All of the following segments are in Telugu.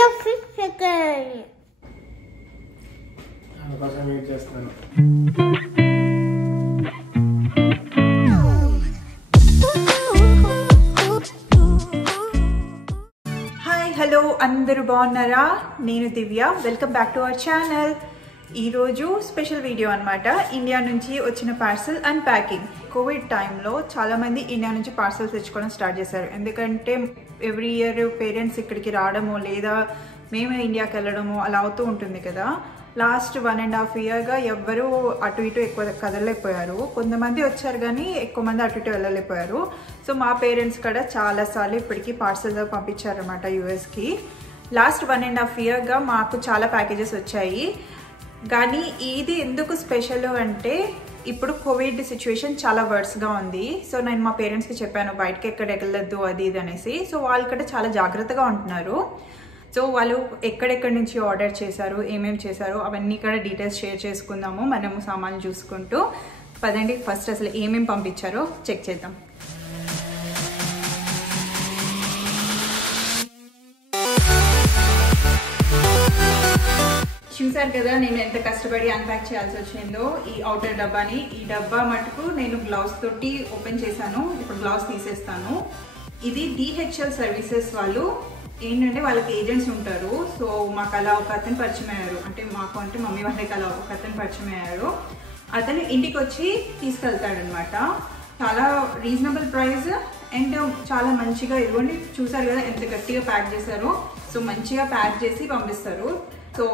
వీడియో ఫిక్స్ చేయండి అందుకోసం వెయిట్ చేస్తున్నాను. హాయ్ హలో అందరూ బాగున్నారా? నేను Divya. Welcome back to our channel. ఈరోజు స్పెషల్ వీడియో అనమాట. ఇండియా నుంచి వచ్చిన పార్సల్ అన్ప్యాకింగ్. కోవిడ్ టైంలో చాలామంది ఇండియా నుంచి పార్సల్స్ తెచ్చుకోవడం స్టార్ట్ చేశారు. ఎందుకంటే ఎవ్రీ ఇయర్ పేరెంట్స్ ఇక్కడికి రావడమో లేదా మేమే ఇండియాకి వెళ్ళడమో అలా అవుతూ ఉంటుంది కదా. లాస్ట్ 1.5 ఇయర్గా ఎవ్వరూ అటు ఇటు ఎక్కువ కదలలేకపోయారు. కొంతమంది వచ్చారు కానీ ఎక్కువ మంది అటు ఇటు వెళ్ళలేకపోయారు. సో మా పేరెంట్స్ కూడా చాలాసార్లు ఇప్పటికీ పార్సల్ పంపించారన్నమాట యూఎస్కి. లాస్ట్ 1.5 ఇయర్గా మాకు చాలా ప్యాకేజెస్ వచ్చాయి. కానీ ఇది ఎందుకు స్పెషల్ అంటే ఇప్పుడు కోవిడ్ సిచ్యువేషన్ చాలా వర్స్గా ఉంది. సో నేను మా పేరెంట్స్కి చెప్పాను బయటకి ఎక్కడ వెళ్ళొద్దు అది ఇది అనేసి. సో వాళ్ళు కూడా చాలా జాగ్రత్తగా ఉంటున్నారు. సో వాళ్ళు ఎక్కడెక్కడి నుంచి ఆర్డర్ చేశారు, ఏమేమి చేశారు అవన్నీ కూడా డీటెయిల్స్ షేర్ చేసుకుందాము మనము సామాన్లు చూసుకుంటూ. పదండి ఫస్ట్ అసలు ఏమేమి పంపించారో చెక్ చేద్దాం. చూసారు కదా నేను ఎంత కష్టపడి అన్ప్యాక్ చేయాల్సి వచ్చిందో ఈ అవుటర్ డబ్బాని. ఈ డబ్బా మటుకు నేను గ్లౌస్ తోటి ఓపెన్ చేశాను. ఇప్పుడు గ్లౌస్ తీసేస్తాను. ఇది DHL సర్వీసెస్ వాళ్ళు ఏంటంటే వాళ్ళకి ఏజెంట్స్ ఉంటారు. సో మాకు అలా ఒక అతను పరిచయం అయ్యారు. అంటే మాకు అంటే మమ్మీ వాళ్ళకి అలా ఒక అతను పరిచయం అయ్యారు. అతను ఇంటికి వచ్చి తీసుకెళ్తాడనమాట. చాలా రీజనబుల్ ప్రైస్ అండ్ చాలా మంచిగా. ఇదిగోండి చూసారు కదా ఎంత గట్టిగా ప్యాక్ చేశారో. సో మంచిగా ప్యాక్ చేసి పంపిస్తారు. సో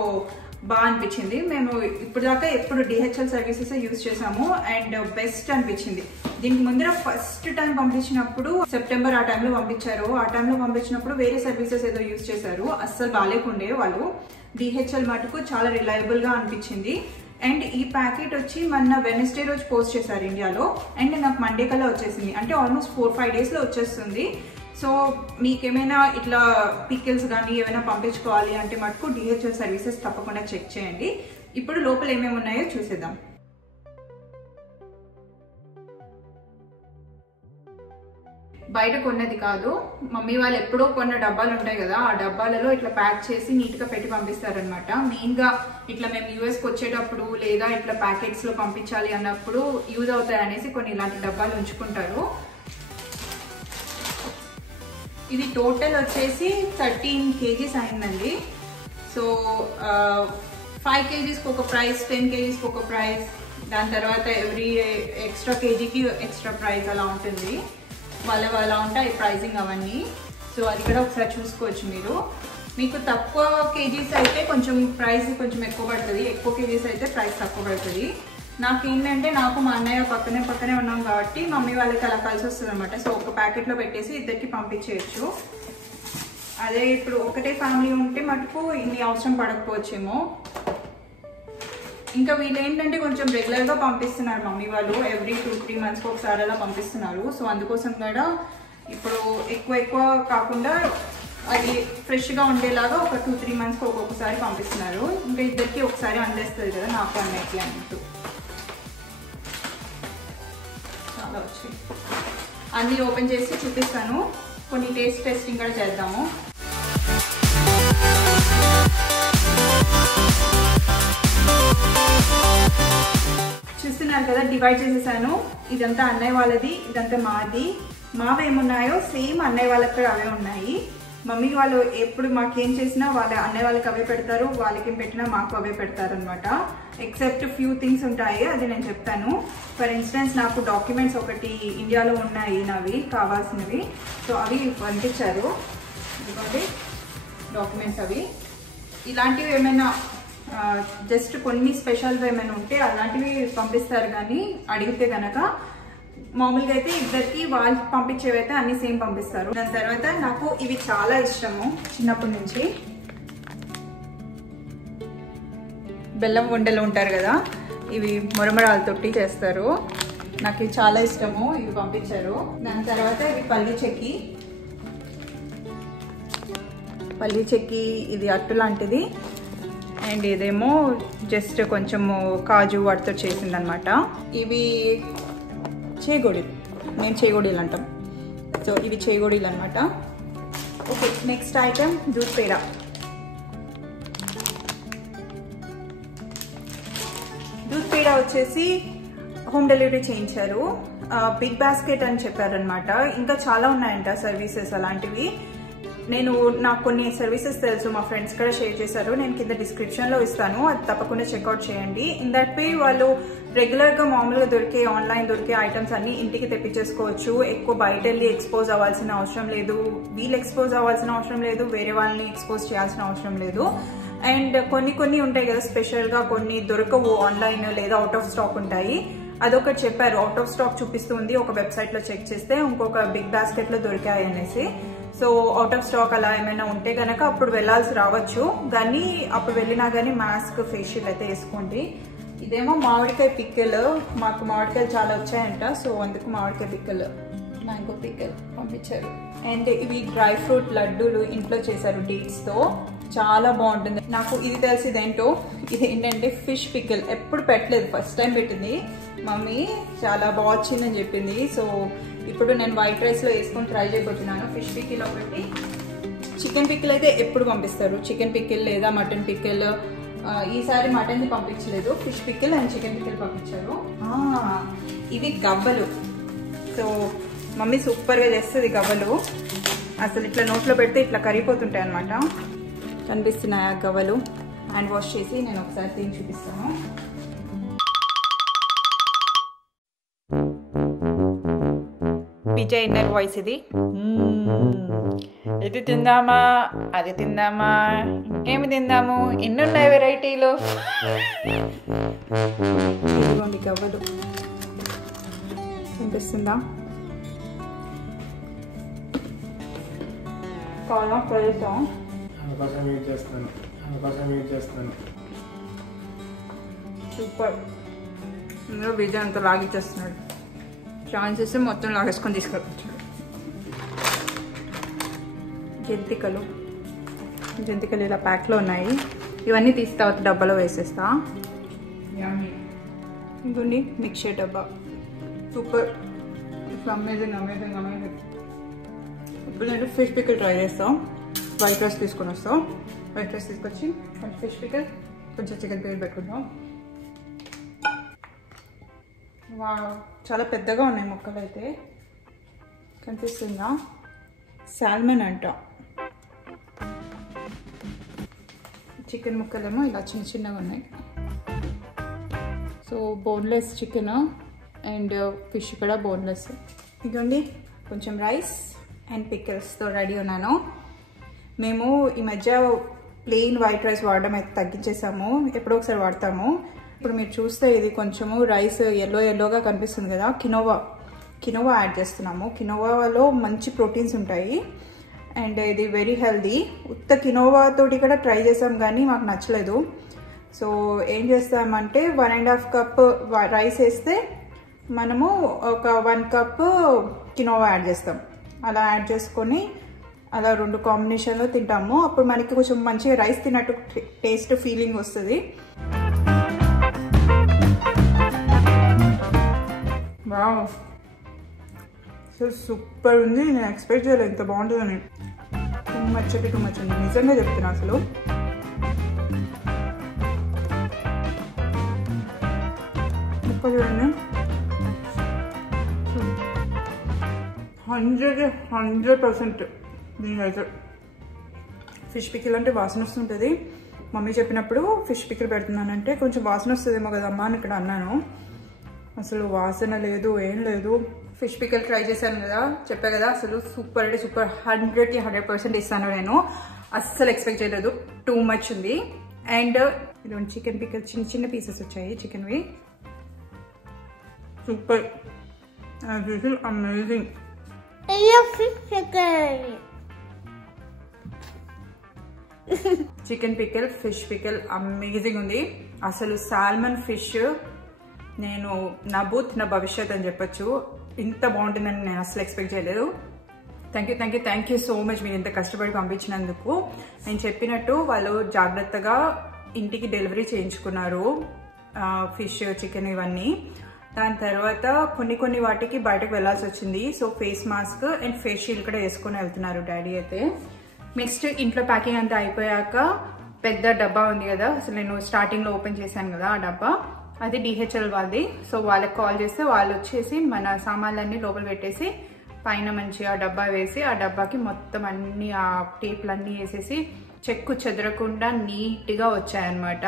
బాగా అనిపించింది. మేము ఇప్పుడు దాకా ఎప్పుడు DHL సర్వీసెస్ యూజ్ చేసాము అండ్ బెస్ట్ అనిపించింది. దీనికి ముందర ఫస్ట్ టైం పంపించినప్పుడు సెప్టెంబర్ ఆ టైంలో పంపించారు. ఆ టైంలో పంపించినప్పుడు వేరే సర్వీసెస్ ఏదో యూజ్ చేశారు. అస్సలు బాగాలేకుండే వాళ్ళు. DHL మటుకు చాలా రిలయబుల్గా అనిపించింది. అండ్ ఈ ప్యాకెట్ వచ్చి మొన్న వెనస్డే రోజు పోస్ట్ చేశారు ఇండియాలో. అండ్ నాకు మండే కల్లా వచ్చేసింది. అంటే ఆల్మోస్ట్ 4-5 డేస్లో వచ్చేస్తుంది. సో మీకేమైనా ఇట్లా పికిల్స్ కానీ ఏమైనా పంపించుకోవాలి అంటే మటుకు DHL సర్వీసెస్ తప్పకుండా చెక్ చేయండి. ఇప్పుడు లోపల ఏమేమి ఉన్నాయో చూసేద్దాం. బయట కొన్నది కాదు, మమ్మీ వాళ్ళు ఎప్పుడో కొన్న డబ్బాలు ఉంటాయి కదా, ఆ డబ్బాలలో ఇట్లా ప్యాక్ చేసి నీట్గా పెట్టి పంపిస్తారనమాట. మెయిన్గా ఇట్లా మేము యూఎస్కి వచ్చేటప్పుడు లేదా ఇట్లా ప్యాకెట్స్లో పంపించాలి అన్నప్పుడు యూజ్ అవుతాయి అనేసి కొన్ని ఇలాంటి డబ్బాలు ఉంచుకుంటారు. ఇది టోటల్ వచ్చేసి 13 kgs అయిందండి. సో 5 kgsకి ఒక ప్రైస్, 10 kgsకి ఒక ప్రైస్, దాని తర్వాత ఎవ్రీ ఎక్స్ట్రా కేజీకి ఎక్స్ట్రా ప్రైస్ అలా ఉంటుంది. వాళ్ళ ఉంటాయి ప్రైజింగ్ అవన్నీ. సో అది కూడా ఒకసారి చూసుకోవచ్చు మీరు. మీకు తక్కువ కేజీస్ అయితే కొంచెం ప్రైస్ కొంచెం ఎక్కువ పడుతుంది, ఎక్కువ కేజీస్ అయితే ప్రైస్ తక్కువ పడుతుంది. నాకేంటంటే నాకు మా అన్నయ్య పక్కనే ఉన్నాం కాబట్టి మమ్మీ వాళ్ళకి అలా కలిసి వస్తుంది అనమాట. సో ఒక ప్యాకెట్లో పెట్టేసి ఇద్దరికి పంపించేయచ్చు. అదే ఇప్పుడు ఒకటే ఫ్యామిలీ ఉంటే మటుకు ఇన్ని అవసరం పడకపోవచ్చేమో. ఇంకా వీళ్ళు ఏంటంటే కొంచెం రెగ్యులర్గా పంపిస్తున్నారు మమ్మీ వాళ్ళు. ఎవ్రీ 2-3 మంత్స్కి ఒకసారి అలా పంపిస్తున్నారు. సో అందుకోసం కూడా ఇప్పుడు ఎక్కువ కాకుండా అది ఫ్రెష్గా ఉండేలాగా ఒక 2-3 మంత్స్కి ఒక్కొక్కసారి పంపిస్తున్నారు. ఇంకా ఇద్దరికి ఒకసారి అందేస్తుంది కదా నాకు అన్నయ్యకి అన్నట్టు. చాలా వచ్చి అన్నీ ఓపెన్ చేసి చూపిస్తాను. కొన్ని టెస్టింగ్ కూడా చేద్దాము. చూస్తున్నారు కదా డివైడ్ చేసేసాను. ఇదంతా అన్నయ్య వాళ్ళది, ఇదంతా మాది. మావేమున్నాయో సేమ్ అన్నయ్య వాళ్ళకి కూడా అవే ఉన్నాయి. మమ్మీ వాళ్ళు ఎప్పుడు మాకేం చేసినా వాళ్ళ అన్నయ్య వాళ్ళకి అవే పెడతారు, వాళ్ళకి ఏం పెట్టినా మాకు అవే పెడతారు అనమాట. ఎక్సెప్ట్ ఫ్యూ థింగ్స్ ఉంటాయి, అది నేను చెప్తాను. ఫర్ ఇన్స్టెన్స్ నాకు డాక్యుమెంట్స్ ఒకటి ఇండియాలో ఉన్నాయి నావి కావాల్సినవి. సో అవి పంపించారు. ఎందుకంటే డాక్యుమెంట్స్ అవి ఇలాంటివి ఏమైనా జస్ట్ కొన్ని స్పెషల్గా ఏమైనా ఉంటే అలాంటివి పంపిస్తారు. కానీ అడిగితే కనుక మామూలుగా అయితే ఇద్దరికి వాళ్ళు పంపించేవైతే అన్ని సేమ్ పంపిస్తారు. దాని తర్వాత నాకు ఇవి చాలా ఇష్టము చిన్నప్పటి నుంచి. బెల్లం ఉండలు ఉంటారు కదా, ఇవి మురమరాలతోటి చేస్తారు. నాకు ఇవి చాలా ఇష్టము, ఇవి పంపించారు. దాని తర్వాత ఇవి పల్లి చెక్కి ఇది అట్టు లాంటిది. అండ్ ఇదేమో జస్ట్ కొంచెము కాజు వాటితో చేసిందనమాట. ఇవి చేగోడీలు, మేము చేగోడీలు అంటాం. సో ఇవి చేగోడీలు అనమాట. ఓకే, నెక్స్ట్ ఐటమ్ దూద్ పేడ. దూద్ పేడ వచ్చేసి హోమ్ డెలివరీ చేయించారు. బిగ్ బాస్కెట్ అని చెప్పారనమాట. ఇంకా చాలా ఉన్నాయంట సర్వీసెస్ అలాంటివి. నాకు కొన్ని సర్వీసెస్ తెలుసు, మా ఫ్రెండ్స్ కూడా షేర్ చేశారు. నేను కింద డిస్క్రిప్షన్లో ఇస్తాను, అది తప్పకుండా చెక్అవుట్ చేయండి. ఇన్ దట్ వే వాళ్ళు రెగ్యులర్గా మామూలుగా ఆన్లైన్ దొరికే ఐటమ్స్ అన్ని ఇంటికి తెప్పించేసుకోవచ్చు. ఎక్కువ బయట వెళ్ళి ఎక్స్పోజ్ అవ్వాల్సిన అవసరం లేదు, వీళ్ళు ఎక్స్పోజ్ అవ్వాల్సిన అవసరం లేదు, వేరే వాళ్ళని ఎక్స్పోజ్ చేయాల్సిన అవసరం లేదు. అండ్ కొన్ని ఉంటాయి కదా స్పెషల్గా, కొన్ని దొరకవు ఆన్లైన్ లేదా అవుట్ ఆఫ్ స్టాక్ ఉంటాయి. అదొకటి చెప్పారు, అవుట్ ఆఫ్ స్టాక్ చూపిస్తుంది ఒక వెబ్సైట్లో చెక్ చేస్తే, ఇంకొక బిగ్ బాస్కెట్లో దొరికాయి అనేసి. సో అవుట్ ఆఫ్ స్టాక్ అలా ఏమైనా ఉంటే కనుక అప్పుడు వెళ్ళాల్సి రావచ్చు, కానీ అప్పుడు వెళ్ళినా కానీ మాస్క్, ఫేస్ షీల్డ్ అయితే వేసుకోండి. ఇదేమో మామిడికాయ పిక్కలు, మాకు మామిడికాయలు చాలా వచ్చాయంట, సో అందుకు మామిడికాయ పిక్కలు, మ్యాంగో పిక్కలు పంపించారు. అండ్ ఇవి డ్రై ఫ్రూట్ లడ్డూలు ఇంట్లో చేశారు డేట్స్తో, చాలా బాగుంటుంది. నాకు ఇది తెలిసి ఇదేంటో, ఇది ఏంటంటే ఫిష్ పిక్కల్. ఎప్పుడు పెట్టలేదు, ఫస్ట్ టైం పెట్టింది మమ్మీ, చాలా బాగా వచ్చిందని చెప్పింది. సో ఇప్పుడు నేను వైట్ రైస్లో వేసుకొని ట్రై చేయబోతున్నాను. ఫిష్ పికిల్ ఒకటి, చికెన్ పికిల్ అయితే ఎప్పుడు పంపిస్తారు, చికెన్ పికిల్ లేదా మటన్ పికిల్. ఈసారి మటన్ది పంపించలేదు, fish pickle and chicken pickle పంపించారు. ఇవి గవ్వలు. సో మమ్మీ సూపర్గా చేస్తుంది గవ్వలు, అసలు ఇట్లా నోట్లో పెడితే ఇట్లా కరిగిపోతుంటాయి అన్నమాట. కనిపిస్తున్నాయి ఆ గవ్వలు. హ్యాండ్ వాష్ చేసి నేను ఒకసారి తిని చూపిస్తాను. విజయ్ ఇన్నర్ వాయిస్ ఇది. ఇది తిందామా, అది తిందామా, ఇంకేమి తిందాము, ఎన్నున్నాయి వెరైటీలు. ఇదిగోండి గవ్వలు, కనిపిస్తుందా? కాలం కలుద్దాం. సూపర్. ఇందులో విజయ్ అంతా లాగిచ్చేస్తున్నాడు, ఛాన్సెస్ మొత్తం లాగేసుకొని తీసుకెళ్తాడు. జంతికలు ఇలా ప్యాక్లో ఉన్నాయి. ఇవన్నీ తీసి తర్వాత డబ్బాలో వేసేస్తా. ఇంకోండి మిక్చర్ డబ్బా, సూపర్, ఇట్స్ అమేజింగ్. ఇప్పుడు నేను ఫిష్ పికిల్ ట్రై చేస్తాం. వైట్ రైస్ తీసుకొని వస్తాం. వైట్ రైస్ తీసుకొచ్చి కొంచెం ఫిష్ పికిల్, కొంచెం చికెన్ పికిల్ పెట్టుకుంటాం. చాలా పెద్దగా ఉన్నాయి ముక్కలు అయితే, కనిపిస్తుందా? సాల్మన్ అంట. చికెన్ ముక్కలేమో ఇలా చిన్నగా ఉన్నాయి. So boneless chicken and fish కూడా బోన్లెస్. ఇదిగోండి కొంచెం రైస్ అండ్ పికిల్స్తో రెడీ ఉన్నాను. మేము ఈ మధ్య ప్లెయిన్ వైట్ రైస్ వాడడం అయితే తగ్గించేసాము, ఎప్పుడో ఒకసారి వాడతాము. ఇప్పుడు మీరు చూస్తే ఇది కొంచెము రైస్ ఎల్లోగా కనిపిస్తుంది కదా, కినోవా యాడ్ చేస్తున్నాము. కినోవాలో మంచి ప్రోటీన్స్ ఉంటాయి అండ్ ఇది వెరీ హెల్దీ. ఉత్త కినోవా తోటి కూడా ట్రై చేసాం కానీ మాకు నచ్చలేదు. సో ఏం చేస్తామంటే 1.5 కప్ రైస్ వేస్తే మనము ఒక 1 కప్ కినోవా యాడ్ చేస్తాం. అలా యాడ్ చేసుకొని అలా 2 కాంబినేషన్లో తింటాము. అప్పుడు మనకి కొంచెం మంచిగా రైస్ తిన్నట్టు టేస్ట్ ఫీలింగ్ వస్తుంది. వావ్, సో సూపర్ ఉంది. నేను ఎక్స్పెక్ట్ చేయలేదు ఇంత బాగుంటుందని. టూ మచ్ ఉంది, నిజంగా చెప్తున్నా. అసలు ముక్క చూడండి, 100% దీనికైతే. ఫిష్ పికిల్ అంటే వాసన వస్తుంటుంది. మమ్మీ చెప్పినప్పుడు ఫిష్ పికిల్ పెడుతున్నానంటే కొంచెం వాసన వస్తుందేమో కదమ్మా అని ఇక్కడ అన్నాను. అసలు వాసన లేదు, ఏం లేదు. ఫిష్ పికిల్ ట్రై చేశాను కదా, చెప్పా కదా, అసలు సూపర్ అంటే సూపర్. 100కి 100% ఇస్తాను నేను. అస్సలు ఎక్స్పెక్ట్ చేయలేదు, టూ మచ్ ఉంది. అండ్ ఇది చికెన్ పికిల్, చిన్న పీసెస్ వచ్చాయి చికెన్వి. Super, amazing. Chicken pickle, fish pickle amazing ఉంది. అసలు సాల్మన్ ఫిష్ నేను నా భవిష్యత్ అని చెప్పొచ్చు. ఇంత బాగుంటుందని నేను అసలు ఎక్స్పెక్ట్ చేయలేదు. థ్యాంక్ యూ సో మచ్ మీరు ఇంత కష్టపడి పంపించినందుకు. నేను చెప్పినట్టు వాళ్ళు జాగ్రత్తగా ఇంటికి డెలివరీ చేయించుకున్నారు ఫిష్, చికెన్ ఇవన్నీ. దాని తర్వాత కొన్ని వాటికి బయటకు వెళ్ళాల్సి వచ్చింది. So face mask and face shield కూడా వేసుకొని వెళ్తున్నారు డాడీ అయితే. నెక్స్ట్ ఇంట్లో ప్యాకింగ్ అంతా అయిపోయాక పెద్ద డబ్బా ఉంది కదా, అసలు నేను స్టార్టింగ్లో ఓపెన్ చేశాను కదా ఆ డబ్బా, అది DHL వాళ్ళది. సో వాళ్ళకి కాల్ చేస్తే వాళ్ళు వచ్చేసి మన సామాన్లన్నీ లోపల పెట్టేసి పైన మంచిగా డబ్బా వేసి ఆ డబ్బాకి మొత్తం అన్ని ఆ టేప్లన్నీ వేసేసి చెక్కు చెదరకుండా నీట్గా వచ్చాయన్నమాట.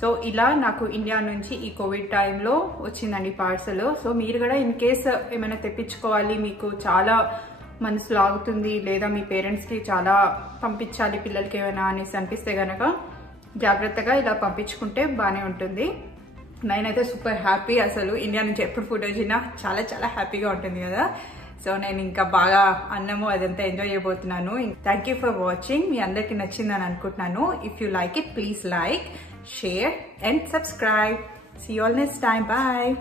సో ఇలా నాకు ఇండియా నుంచి ఈ కోవిడ్ టైంలో వచ్చిందండి పార్సల్. సో మీరు కూడా ఇన్ కేస్ ఏమైనా తెప్పించుకోవాలి, మీకు చాలా మనసు లాగుతుంది లేదా మీ పేరెంట్స్కి చాలా పంపించాలి పిల్లలకి ఏమైనా అనేసి అనిపిస్తే కనుక జాగ్రత్తగా ఇలా పంపించుకుంటే బాగానే ఉంటుంది. నేనైతే సూపర్ హ్యాపీ. అసలు ఇండియా నుంచి ఎప్పుడు ఫుడ్ వచ్చినా చాలా చాలా హ్యాపీగా ఉంటుంది కదా. సో నేను ఇంకా బాగా అన్నము అదంతా ఎంజాయ్ చేయబోతున్నాను. Thank you for watching. మీ అందరికీ నచ్చిందని అనుకుంటున్నాను. If you like it, please like, share and subscribe. See you all next time. Bye.